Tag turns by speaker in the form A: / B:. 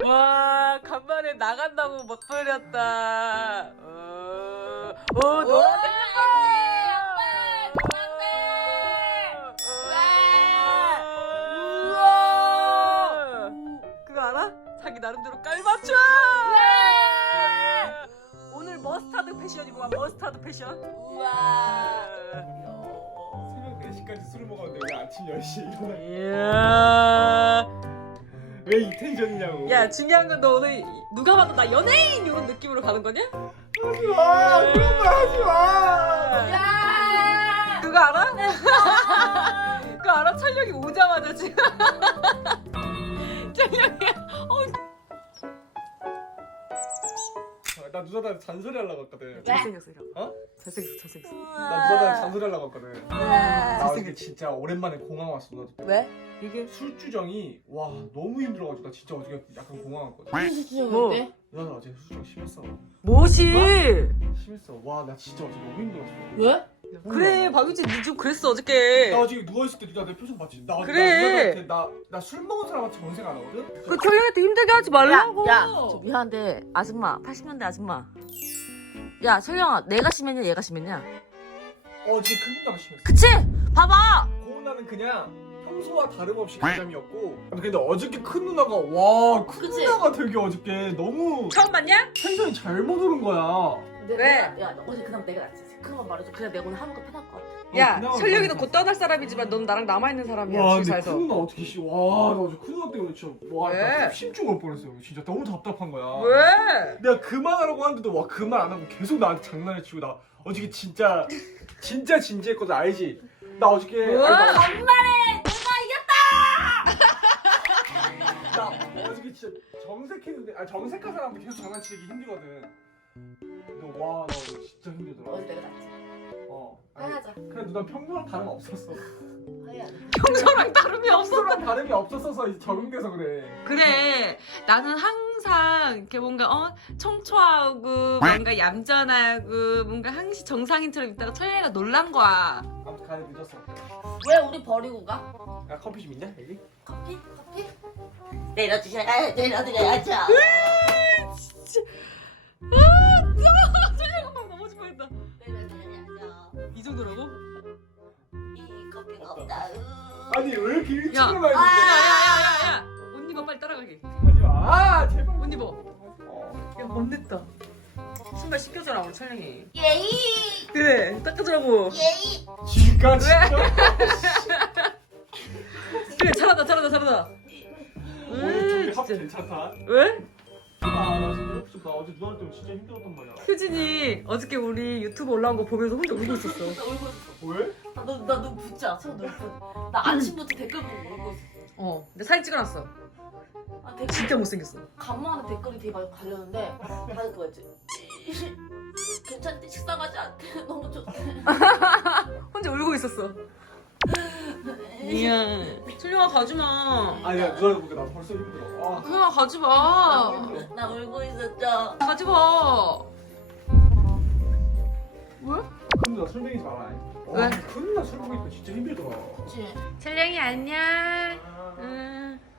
A: 와 간만에 나간다고 멋부렸다. 노란색 우와 그거 알아? 자기 나름대로 깔맞춤. 오늘 머스타드 패션이고 머스타드 패션. 우와
B: 새벽 4시까지 술을 먹었는데 왜 아침 10시에 일어나?
A: 이야
B: 왜 이 텐션이냐고.
A: 야 중요한 건 너 오늘 누가 봐도 나 연예인 이런 느낌으로 가는 거냐?
B: 하지마 그런 말 하지마.
A: 야 그거 알아? 그거 알아? 철력이 오자마자 지금 철력이
B: 나 누나한테 잔소리 하려고 했거든.
A: 잘생겼어 이거.
B: 어?
A: 잘생겼어.
B: 나 누나한테 잔소리 하려고 했거든. 나
A: 잘생겼어.
B: 근데 진짜 오랜만에 공항 왔어. 나
A: 왜? 이게
B: 술주정이 와 너무 힘들어가지고 나 진짜 어저께 약간 공항 왔거든.
A: 뭐?
B: 누나 어제 술주정 심했어.
A: 뭐시?
B: 심했어. 와 나 진짜 어제 너무 힘들었어.
C: 왜?
A: 그래 박유진 니 좀 그랬어 어저께.
B: 나 어저께 누워있을 때 누나 내 표정 봤지? 나
A: 그래.
B: 나 술 먹은 사람한테 전생 안 하거든?
A: 그 철력한테 힘들게 하지 말라고.
C: 저 미안한데 아줌마 80년대 아줌마. 야 철령아 내가 심했냐 얘가 심했냐?
B: 어제 큰 누나가 심했어.
C: 그치? 봐봐.
B: 고은 나는 그냥 평소와 다름없이 가장이었고 근데 어저께 큰 누나가 와 큰
C: 그치?
B: 누나가 되게 어저께 너무
A: 처음 봤냐?
B: 텐션이 잘못 오른 거야.
A: 왜?
C: 야 어제 그나마 내가 낫지. 그만 말해줘. 그냥 내가 오늘 하루가 편할 것 같아.
A: 야
B: 그나마
A: 철력이는
B: 그나마.
A: 곧 떠날 사람이지만 넌 나랑 남아있는 사람이야
B: 와 근데
A: 주사에서.
B: 큰 누나 어떻게 와나 어제 큰 누나 때문에 진짜
A: 왜?
B: 나 심증 올 뻔했어요. 진짜 너무 답답한 거야.
A: 왜?
B: 내가 그만하라고 하는데도 와 그만 안 하고 계속 나한테 장난을 치고 나 어저께 진짜 진지했거든 알지? 나 어저께
A: 뭐야?
C: 정말에
B: 나 어저께 진짜 정색했는데 정색한 사람한테 계속 장난치기 힘들거든. 근데 와 나 어제 진짜 힘들더라.
C: 어제 내가 낫지.
B: 아니,
C: 하자.
B: 그래 누나 평소랑 다름 없었어.
C: 하야.
A: 평소랑 다름이 없어.
B: 평소랑 다름이 없었어서 이제 적응돼서 그래.
A: 그래 나는 항상 이렇게 뭔가 청초하고 뭔가 얌전하고 뭔가 항시 정상인처럼 있다가 철래가 놀란 거야.
B: 아무튼 가는 늦었어.
C: 왜 우리 버리고 가?
B: 야 커피 좀 있냐 여기?
C: 커피? 내려드려야죠.
A: 철래가 막 넘어질 뻔했다.
C: 내려드려야죠.
A: 이 정도라고?
C: 이 커피가 없다.
B: 아니 왜 이렇게 일찍
A: 야.
B: 일어나 있는데?
A: 야야야야야 옷 입어 빨리 따라가게.
B: 하지마. 아 제발.
A: 옷 입어. 야 못냈다. 신발 씻겨줘라 우리 철령이.
C: 예이.
A: 그래 닦아주라고.
C: 예이.
B: 지금까지.
A: 그래 잘한다.
B: 오늘 합
A: 진짜.
B: 괜찮다.
A: 왜?
B: 나 진짜 나 어제 누나 때문에 진짜 힘들었단 말이야.
A: 효진이 어저께 우리 유튜브 올라온 거 보면서 혼자 울고 있었어.
C: 나 울고 있었어.
B: 왜?
C: 나너 붙지 않아? 나 아침부터 댓글 보고 울고 있었어.
A: 근데 사진 찍어놨어.
C: 아 댓글
A: 진짜 못생겼어.
C: 간만에 댓글이 되게 많이 갈렸는데 다들 그거 있지. 괜찮대 식사 가지 않대 너무 좋대.
A: 혼자 울고 있었어. 이야. 철령아 가지마.
B: 아니야 누나 보니까 나 벌써 힘들어.
A: 그냥 가지마.
C: 나 울고 있었죠.
A: 가지마. 왜?
B: 큰 누나 술 먹이지 마라.
A: 왜?
B: 큰 누나 술 먹이니까 진짜 힘들더라.
C: 그치?
A: 철령이 안녕. 응.